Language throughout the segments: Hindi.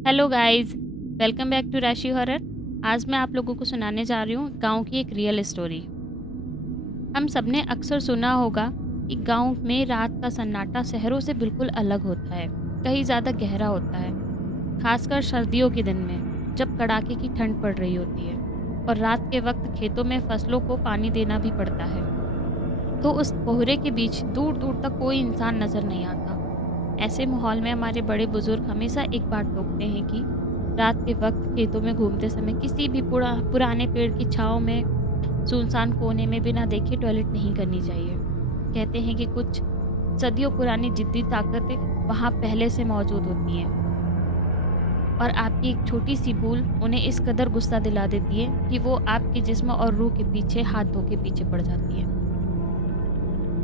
Hello guys, welcome back to Rashi horror. आज मैं आप लोगों को सुनाने जा रही हूँ गांव की एक रियल स्टोरी। हम सबने अक्सर सुना होगा कि गांव में रात का सन्नाटा शहरों से बिल्कुल अलग होता है, कहीं ज़्यादा गहरा होता है। खासकर सर्दियों के दिन में जब कड़ाके की ठंड पड़ रही होती है और रात के वक्त खेतों में फसलों को पानी देना भी पड़ता है, तो उस कोहरे के बीच दूर दूर तक कोई इंसान नज़र नहीं आता। ऐसे माहौल में हमारे बड़े बुजुर्ग हमेशा एक बात टोकते हैं कि रात के वक्त खेतों में घूमते समय किसी भी पुराने पेड़ की छांव में सुनसान कोने में बिना देखे टॉयलेट नहीं करनी चाहिए। कहते हैं कि कुछ सदियों पुरानी जिद्दी ताकतें वहाँ पहले से मौजूद होती हैं और आपकी एक छोटी सी भूल उन्हें इस कदर गुस्सा दिला देती है कि वो आपके जिस्म और रूह के पीछे हाथ धो के पीछे पड़ जाती है।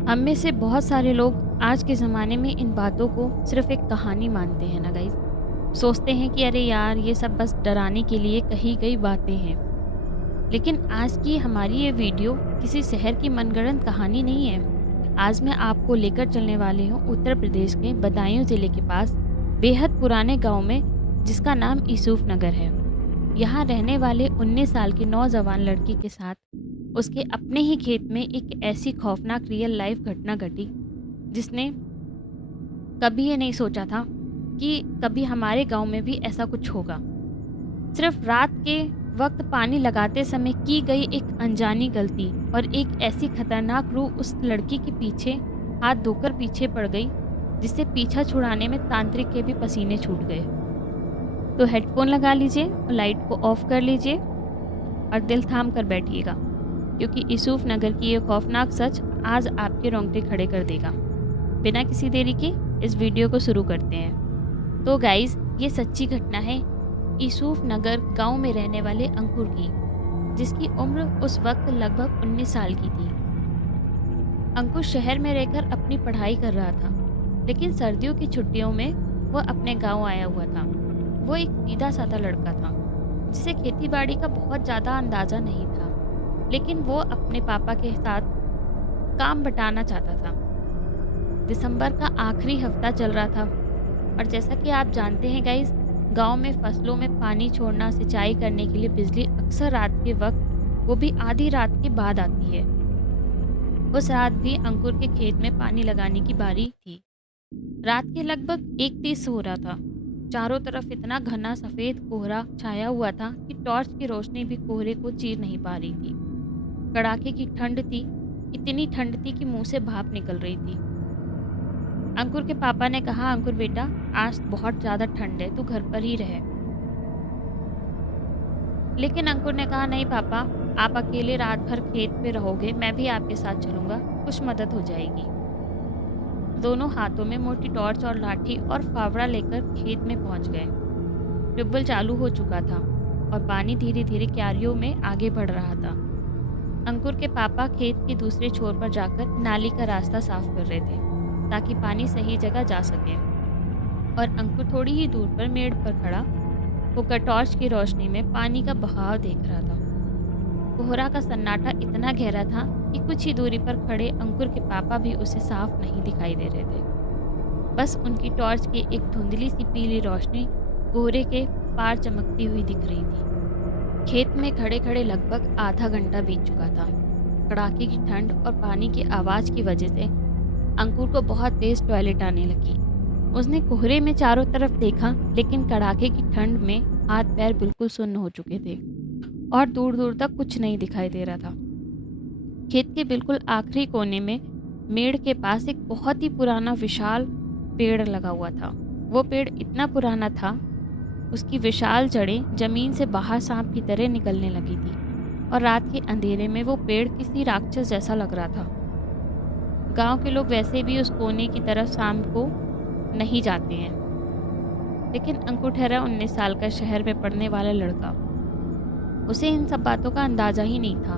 हम में से बहुत सारे लोग आज के ज़माने में इन बातों को सिर्फ एक कहानी मानते हैं ना गाइस। सोचते हैं कि अरे यार ये सब बस डराने के लिए कही गई बातें हैं। लेकिन आज की हमारी ये वीडियो किसी शहर की मनगढ़ंत कहानी नहीं है। आज मैं आपको लेकर चलने वाली हूँ उत्तर प्रदेश के बदायूं ज़िले के पास बेहद पुराने गांव में, जिसका नाम यूसुफ नगर है। यहाँ रहने वाले 19 साल की नौजवान लड़की के साथ उसके अपने ही खेत में एक ऐसी खौफनाक रियल लाइफ घटना घटी जिसने कभी ये नहीं सोचा था कि कभी हमारे गांव में भी ऐसा कुछ होगा। सिर्फ रात के वक्त पानी लगाते समय की गई एक अनजानी गलती और एक ऐसी खतरनाक रूह उस लड़की के पीछे हाथ धोकर पीछे पड़ गई, जिससे पीछा छुड़ाने में तांत्रिक के भी पसीने छूट गए। तो हेडफोन लगा लीजिए और लाइट को ऑफ कर लीजिए और दिल थाम कर बैठिएगा, क्योंकि यूसुफ नगर की ये खौफनाक सच आज आपके रोंगटे खड़े कर देगा। बिना किसी देरी के इस वीडियो को शुरू करते हैं। तो गाइज, ये सच्ची घटना है यूसुफ नगर गांव में रहने वाले अंकुर की, जिसकी उम्र उस वक्त लगभग 19 साल की थी। अंकुर शहर में रहकर अपनी पढ़ाई कर रहा था, लेकिन सर्दियों की छुट्टियों में वह अपने गांव आया हुआ था। वो एक सीधा साधा लड़का था जिसे खेती बाड़ी का बहुत ज़्यादा अंदाज़ा नहीं था, लेकिन वो अपने पापा के साथ काम बटाना चाहता था। दिसंबर का आखिरी हफ्ता चल रहा था और जैसा कि आप जानते हैं गाइस, गांव में फसलों में पानी छोड़ना, सिंचाई करने के लिए बिजली अक्सर रात के वक्त, वो भी आधी रात के बाद आती है। उस रात भी अंकुर के खेत में पानी लगाने की बारी थी। रात के लगभग 1:30 हो रहा था। चारों तरफ इतना घना सफ़ेद कोहरा छाया हुआ था कि टॉर्च की रोशनी भी कोहरे को चीर नहीं पा रही थी। कड़ाके की ठंड थी, इतनी ठंड थी कि मुंह से भाप निकल रही थी। अंकुर के पापा ने कहा, अंकुर बेटा, आज बहुत ज़्यादा ठंड है, तू घर पर ही रहे। लेकिन अंकुर ने कहा, नहीं पापा, आप अकेले रात भर खेत पे रहोगे, मैं भी आपके साथ चलूँगा, कुछ मदद हो जाएगी। दोनों हाथों में मोटी टॉर्च और लाठी और फावड़ा लेकर खेत में पहुंच गए। ट्यूबवेल चालू हो चुका था और पानी धीरे धीरे क्यारियों में आगे बढ़ रहा था। अंकुर के पापा खेत के दूसरे छोर पर जाकर नाली का रास्ता साफ कर रहे थे ताकि पानी सही जगह जा सके, और अंकुर थोड़ी ही दूर पर मेड़ पर खड़ा होकर टॉर्च की रोशनी में पानी का बहाव देख रहा था। कोहरा का सन्नाटा इतना गहरा था कि कुछ ही दूरी पर खड़े अंकुर के पापा भी उसे साफ नहीं दिखाई दे रहे थे। बस उनकी टॉर्च की एक धुंधली सी पीली रोशनी कोहरे के पार चमकती हुई दिख रही थी। खेत में खड़े खड़े लगभग आधा घंटा बीत चुका था। कड़ाके की ठंड और पानी की आवाज़ की वजह से अंकुर को बहुत तेज टॉयलेट आने लगी। उसने कोहरे में चारों तरफ देखा, लेकिन कड़ाके की ठंड में हाथ पैर बिल्कुल सुन्न हो चुके थे और दूर दूर तक कुछ नहीं दिखाई दे रहा था। खेत के बिल्कुल आखिरी कोने में मेड़ के पास एक बहुत ही पुराना विशाल पेड़ लगा हुआ था। वो पेड़ इतना पुराना था, उसकी विशाल जड़ें जमीन से बाहर सांप की तरह निकलने लगी थी और रात के अंधेरे में वो पेड़ किसी राक्षस जैसा लग रहा था। गांव के लोग वैसे भी उस कोने की तरफ शाम को नहीं जाते हैं, लेकिन अंकुर ठहरा 19 साल का शहर में पढ़ने वाला लड़का। उसे इन सब बातों का अंदाजा ही नहीं था।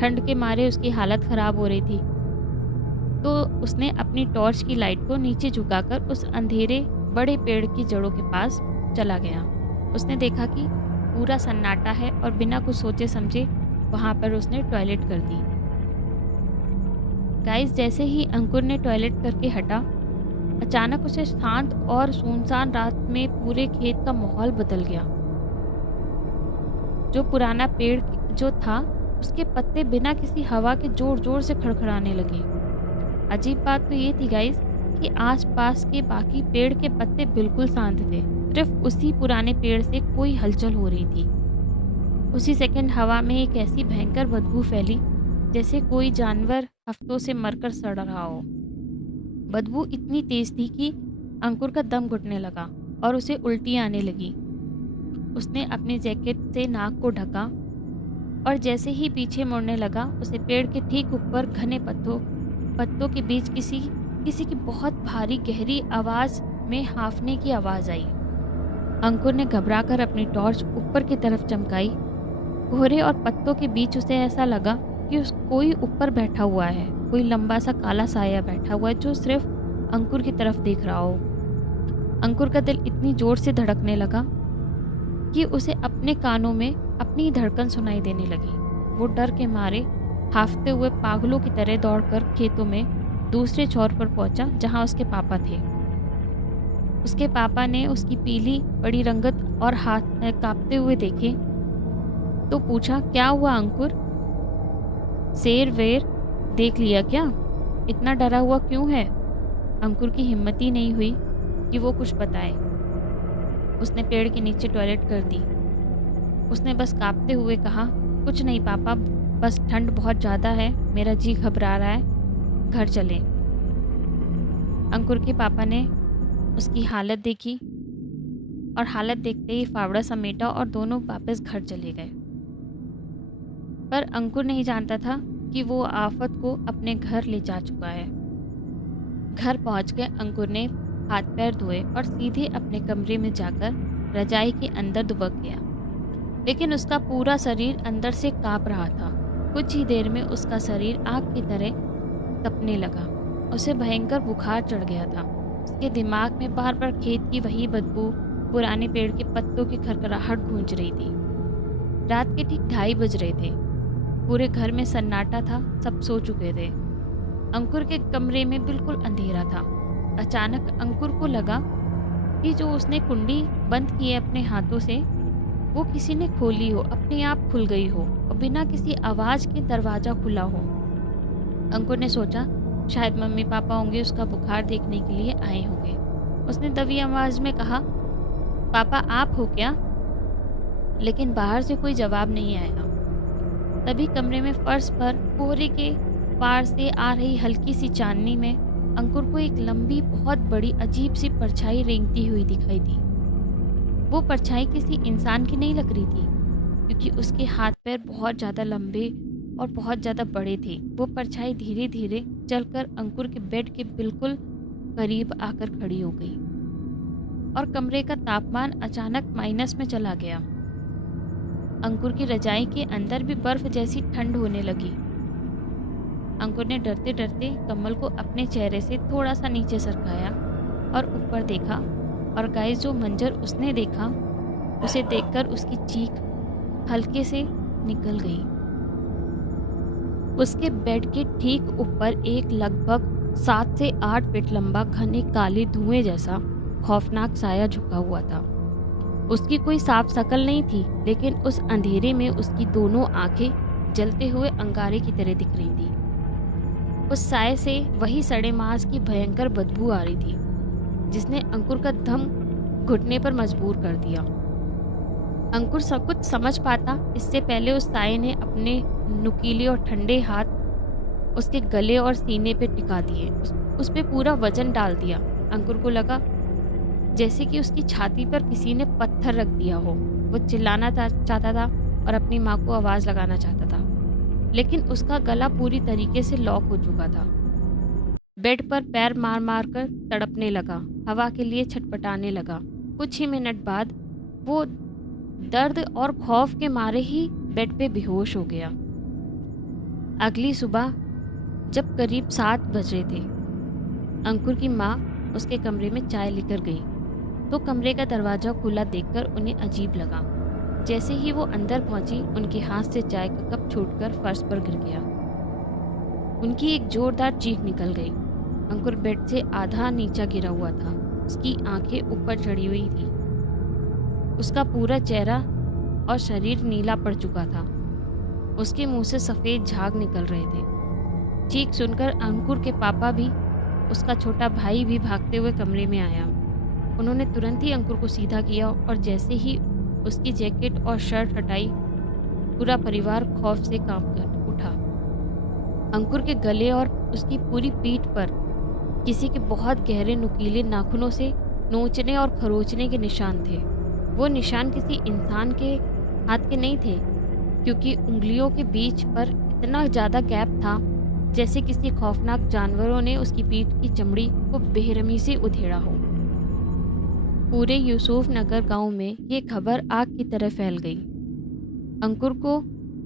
ठंड के मारे उसकी हालत खराब हो रही थी, तो उसने अपनी टॉर्च की लाइट को नीचे झुकाकर उस अंधेरे बड़े पेड़ की जड़ों के पास चला गया। उसने देखा कि पूरा सन्नाटा है और बिना कुछ सोचे समझे वहाँ पर उसने टॉयलेट कर दी। गाइस, जैसे ही अंकुर ने टॉयलेट करके हटा, अचानक उसे शांत और सुनसान रात में पूरे खेत का माहौल बदल गया। जो पुराना पेड़ जो था, उसके पत्ते बिना किसी हवा के जोर-जोर से खड़खड़ाने लगे। अजीब बात तो ये थी गाइस कि आस-पास के बाकी पेड़ के पत्ते बिल्कुल शांत थे। सिर्फ उसी पुराने पेड़ से कोई हलचल हो रही थी। उसी सेकंड हवा में एक ऐसी भयंकर बदबू फैली जैसे कोई जानवर हफ्तों से मरकर सड़ रहा हो। बदबू इतनी तेज थी कि अंकुर का दम घुटने लगा और उसे उल्टी आने लगी। उसने अपनी जैकेट से नाक को ढका और जैसे ही पीछे मुड़ने लगा, उसे पेड़ के ठीक ऊपर घने पत्तों के बीच किसी की बहुत भारी गहरी आवाज में हांफने की आवाज आई। अंकुर ने घबराकर अपनी टॉर्च ऊपर की तरफ चमकाई। कोहरे और पत्तों के बीच उसे ऐसा लगा कि कोई ऊपर बैठा हुआ है, कोई लंबा सा काला साया बैठा हुआ है जो सिर्फ अंकुर की तरफ देख रहा हो। अंकुर का दिल इतनी जोर से धड़कने लगा कि उसे अपने कानों में अपनी धड़कन सुनाई देने लगी। वो डर के मारे हांफते हुए पागलों की तरह दौड़कर खेतों में दूसरे छोर पर पहुंचा जहां उसके पापा थे। उसके पापा ने उसकी पीली बड़ी रंगत और हाथ कांपते हुए देखे तो पूछा, क्या हुआ अंकुर? शेर वेर देख लिया क्या? इतना डरा हुआ क्यों है? अंकुर की हिम्मत ही नहीं हुई कि वो कुछ बताए। उसने पेड़ के नीचे टॉयलेट कर दी। उसने बस कांपते हुए कहा, कुछ नहीं पापा, बस ठंड बहुत ज़्यादा है, मेरा जी घबरा रहा है, घर चलें। अंकुर के पापा ने उसकी हालत देखी और हालत देखते ही फावड़ा समेटा और दोनों वापस घर चले गए। पर अंकुर नहीं जानता था कि वो आफत को अपने घर ले जा चुका है। घर पहुंच गए अंकुर ने हाथ पैर धोए और सीधे अपने कमरे में जाकर रजाई के अंदर दुबक गया। लेकिन उसका पूरा शरीर अंदर से कांप रहा था। कुछ ही देर में उसका शरीर आग की तरह तपने लगा। उसे भयंकर बुखार चढ़ गया था। उसके दिमाग में बार बार खेत की वही बदबू, पुराने पेड़ के पत्तों की खरखराहट गूंज रही थी। रात के ठीक 2:30 बज रहे थे। पूरे घर में सन्नाटा था, सब सो चुके थे। अंकुर के कमरे में बिल्कुल अंधेरा था। अचानक अंकुर को लगा कि जो उसने कुंडी बंद की है अपने हाथों से, वो किसी ने खोली हो, अपने आप खुल गई हो और बिना किसी आवाज के दरवाजा खुला हो। अंकुर ने सोचा शायद मम्मी पापा होंगे, उसका बुखार देखने के लिए आए होंगे। उसने दबी आवाज में कहा, पापा आप हो क्या? लेकिन बाहर से कोई जवाब नहीं आया। तभी कमरे में फर्श पर कोहरे के पार से आ रही हल्की सी चांदनी में अंकुर को एक लंबी, बहुत बड़ी, अजीब सी परछाई रेंगती हुई दिखाई दी। वो परछाई किसी इंसान की नहीं लग रही थी, क्योंकि उसके हाथ पैर बहुत ज़्यादा लंबे और बहुत ज़्यादा बड़े थे। वो परछाई धीरे धीरे चलकर अंकुर के बेड के बिल्कुल करीब आकर खड़ी हो गई और कमरे का तापमान अचानक माइनस में चला गया। अंकुर की रजाई के अंदर भी बर्फ जैसी ठंड होने लगी। अंकुर ने डरते डरते कमल को अपने चेहरे से थोड़ा सा नीचे सरकाया और ऊपर देखा, और गाइस जो मंजर उसने देखा उसे देखकर उसकी चीख हल्के से निकल गई। उसके बेड के ठीक ऊपर एक लगभग 7 से 8 फीट लंबा, घने काले धुएं जैसा खौफनाक साया झुका हुआ था। उसकी कोई साफ शक्ल नहीं थी, लेकिन उस अंधेरे में उसकी दोनों आंखें जलते हुए अंगारे की तरह दिख रही थी। उस साए से वही सड़े मांस की भयंकर बदबू आ रही थी, जिसने अंकुर का दम घुटने पर मजबूर कर दिया। अंकुर सब कुछ समझ पाता इससे पहले उस साए ने अपने नुकीले और ठंडे हाथ उसके गले और सीने पे टिका दिए, उस पे पूरा वजन डाल दिया। अंकुर को लगा जैसे कि उसकी छाती पर किसी ने पत्थर रख दिया हो। वो चिल्लाना चाहता था और अपनी माँ को आवाज़ लगाना चाहता था, लेकिन उसका गला पूरी तरीके से लॉक हो चुका था। बेड पर पैर मार मार कर तड़पने लगा, हवा के लिए छटपटाने लगा। कुछ ही मिनट बाद वो दर्द और खौफ के मारे ही बेड पे बेहोश हो गया। अगली सुबह जब करीब 7 बज रहे थे, अंकुर की माँ उसके कमरे में चाय लेकर गई तो कमरे का दरवाज़ा खुला देखकर उन्हें अजीब लगा। जैसे ही वो अंदर पहुंची, उनके हाथ से चाय का कप छूटकर फर्श पर गिर गया। उनकी एक जोरदार चीख निकल गई। अंकुर बेड से आधा नीचा गिरा हुआ था। उसकी आंखें ऊपर चढ़ी हुई थी। उसका पूरा चेहरा और शरीर नीला पड़ चुका था। उसके मुंह से सफ़ेद झाग निकल रहे थे। चीख सुनकर अंकुर के पापा भी, उसका छोटा भाई भी भागते हुए कमरे में आया। उन्होंने तुरंत ही अंकुर को सीधा किया और जैसे ही उसकी जैकेट और शर्ट हटाई, पूरा परिवार खौफ से कांप कर उठा। अंकुर के गले और उसकी पूरी पीठ पर किसी के बहुत गहरे नुकीले नाखूनों से नोचने और खरोचने के निशान थे। वो निशान किसी इंसान के हाथ के नहीं थे, क्योंकि उंगलियों के बीच पर इतना ज़्यादा गैप था जैसे किसी खौफनाक जानवरों ने उसकी पीठ की चमड़ी को बेरहमी से उधेड़ा हो। पूरे यूसुफ नगर गांव में ये खबर आग की तरह फैल गई। अंकुर को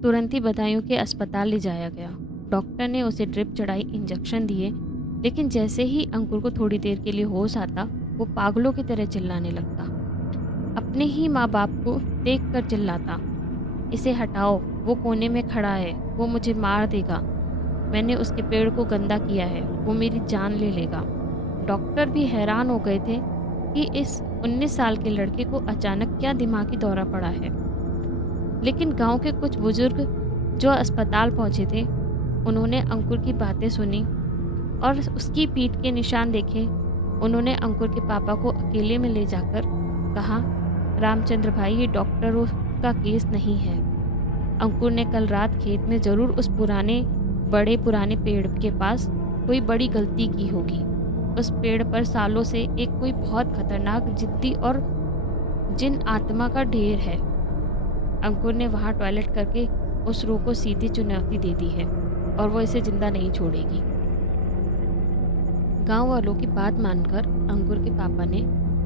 तुरंत ही बदायूं के अस्पताल ले जाया गया। डॉक्टर ने उसे ड्रिप चढ़ाई, इंजेक्शन दिए, लेकिन जैसे ही अंकुर को थोड़ी देर के लिए होश आता, वो पागलों की तरह चिल्लाने लगता। अपने ही माँ बाप को देखकर चिल्लाता, इसे हटाओ, वो कोने में खड़ा है, वो मुझे मार देगा, मैंने उसके पेड़ को गंदा किया है, वो मेरी जान ले लेगा। डॉक्टर भी हैरान हो गए थे कि इस 19 साल के लड़के को अचानक क्या दिमागी दौरा पड़ा है। लेकिन गांव के कुछ बुजुर्ग जो अस्पताल पहुंचे थे, उन्होंने अंकुर की बातें सुनी और उसकी पीठ के निशान देखे। उन्होंने अंकुर के पापा को अकेले में ले जाकर कहा, रामचंद्र भाई, ये डॉक्टरों का केस नहीं है। अंकुर ने कल रात खेत में ज़रूर उस बड़े पुराने पेड़ के पास कोई बड़ी गलती की होगी। उस पेड़ पर सालों से एक कोई बहुत खतरनाक, जिद्दी और जिन आत्मा का ढेर है। अंकुर ने वहाँ टॉयलेट करके उस रूह को सीधी चुनौती दे दी है और वो इसे जिंदा नहीं छोड़ेगी। गांव वालों की बात मानकर अंकुर के पापा ने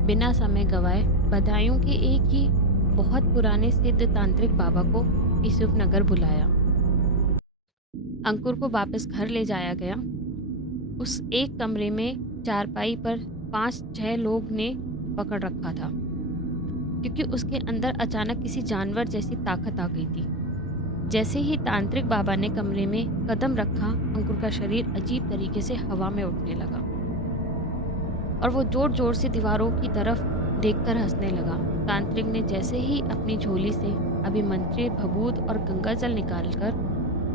बिना समय गवाए बदायूं के एक ही बहुत पुराने सिद्ध तांत्रिक बाबा को यूसुफ नगर बुलाया। अंकुर को वापस घर ले जाया गया। उस एक कमरे में चारपाई पर 5-6 लोग ने पकड़ रखा था, क्योंकि उसके अंदर अचानक किसी जानवर जैसी ताकत आ गई थी। जैसे ही तांत्रिक बाबा ने कमरे में कदम रखा, अंकुर का शरीर अजीब तरीके से हवा में उठने लगा और वो जोर जोर से दीवारों की तरफ देखकर हंसने लगा। तांत्रिक ने जैसे ही अपनी झोली से अभिमंत्रित भभूत और गंगा जल निकालकर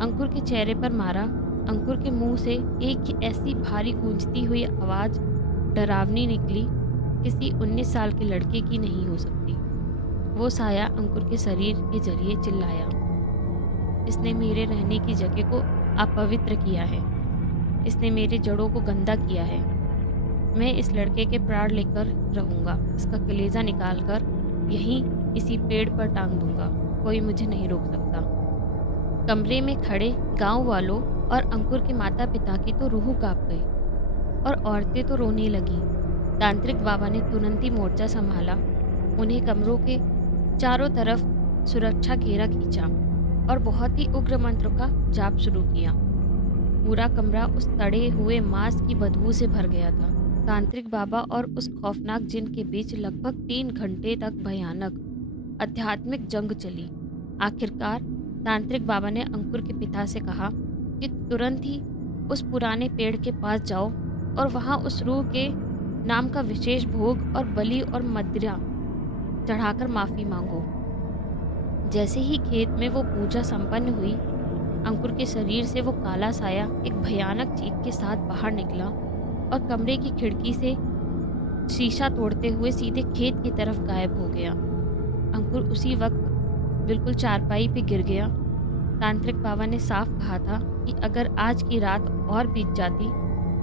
अंकुर के चेहरे पर मारा, अंकुर के मुंह से एक ऐसी भारी गूंजती हुई आवाज़ डरावनी निकली, किसी 19 साल के लड़के की नहीं हो सकती। वो साया अंकुर के शरीर के जरिए चिल्लाया, इसने मेरे रहने की जगह को अपवित्र किया है, इसने मेरे जड़ों को गंदा किया है। मैं इस लड़के के प्राण लेकर रहूँगा, इसका कलेजा निकालकर यहीं इसी पेड़ पर टांग दूंगा, कोई मुझे नहीं रोक सकता। कमरे में खड़े गांव वालों और अंकुर के माता पिता की तो रूह कांप गई और औरतें तो रोने लगीं। तांत्रिक बाबा ने तुरंत ही मोर्चा संभाला, उन्हें कमरों के चारों तरफ सुरक्षा घेरा खींचा और बहुत ही उग्र मंत्र का जाप शुरू किया। पूरा कमरा उस सड़े हुए मांस की बदबू से भर गया था। तांत्रिक बाबा और उस खौफनाक जिन के बीच लगभग 3 घंटे तक भयानक आध्यात्मिक जंग चली। आखिरकार तांत्रिक बाबा ने अंकुर के पिता से कहा कि तुरंत ही उस पुराने पेड़ के पास जाओ और वहाँ उस रूह के नाम का विशेष भोग और बलि और मदिरा चढ़ाकर माफ़ी मांगो। जैसे ही खेत में वो पूजा संपन्न हुई, अंकुर के शरीर से वो काला साया एक भयानक चीख के साथ बाहर निकला और कमरे की खिड़की से शीशा तोड़ते हुए सीधे खेत की तरफ गायब हो गया। अंकुर उसी वक्त बिल्कुल चारपाई पे गिर गया। तांत्रिक बाबा ने साफ कहा था कि अगर आज की रात और बीत जाती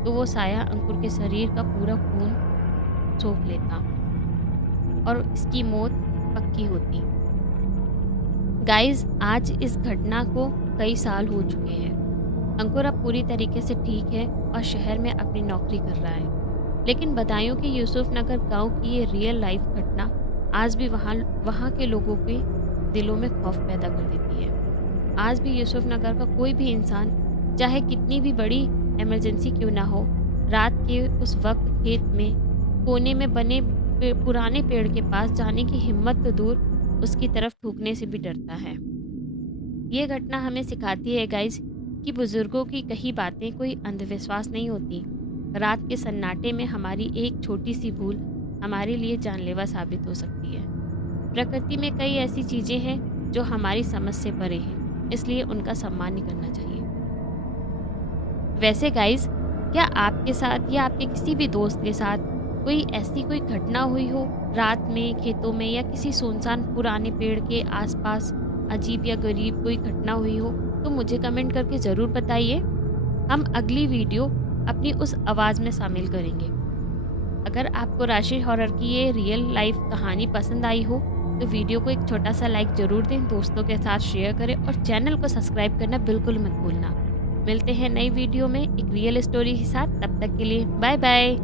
तो वो साया अंकुर के शरीर का पूरा खून सोख लेता और इसकी मौत पक्की होती। गाइस, आज इस घटना को कई साल हो चुके हैं। अंकुर अब पूरी तरीके से ठीक है और शहर में अपनी नौकरी कर रहा है, लेकिन बदायूं के यूसुफ नगर गांव की ये रियल लाइफ घटना आज भी वहाँ के लोगों के दिलों में खौफ पैदा कर देती है। आज भी यूसुफ नगर का कोई भी इंसान, चाहे कितनी भी बड़ी इमरजेंसी क्यों ना हो, रात के उस वक्त खेत में कोने में बने पुराने पेड़ के पास जाने की हिम्मत तो दूर, उसकी तरफ थूकने से भी डरता है। ये घटना हमें सिखाती है गाइज कि बुजुर्गों की कही बातें कोई अंधविश्वास नहीं होती, रात के सन्नाटे में हमारी एक छोटी सी भूल हमारे लिए जानलेवा साबित हो सकती है। प्रकृति में कई ऐसी चीज़ें हैं जो हमारी समझ से परे हैं, इसलिए उनका सम्मान नहीं करना चाहिए। वैसे गाइस, क्या आपके साथ या आपके किसी भी दोस्त के साथ कोई घटना हुई हो रात में खेतों में या किसी सुनसान पुराने पेड़ के आसपास, अजीब या गरीब कोई घटना हुई हो, तो मुझे कमेंट करके ज़रूर बताइए। हम अगली वीडियो अपनी उस आवाज़ में शामिल करेंगे। अगर आपको राशि हॉरर की ये रियल लाइफ कहानी पसंद आई हो तो वीडियो को एक छोटा सा लाइक ज़रूर दें, दोस्तों के साथ शेयर करें और चैनल को सब्सक्राइब करना बिल्कुल मत भूलना। मिलते हैं नई वीडियो में एक रियल स्टोरी के साथ, तब तक के लिए बाय बाय।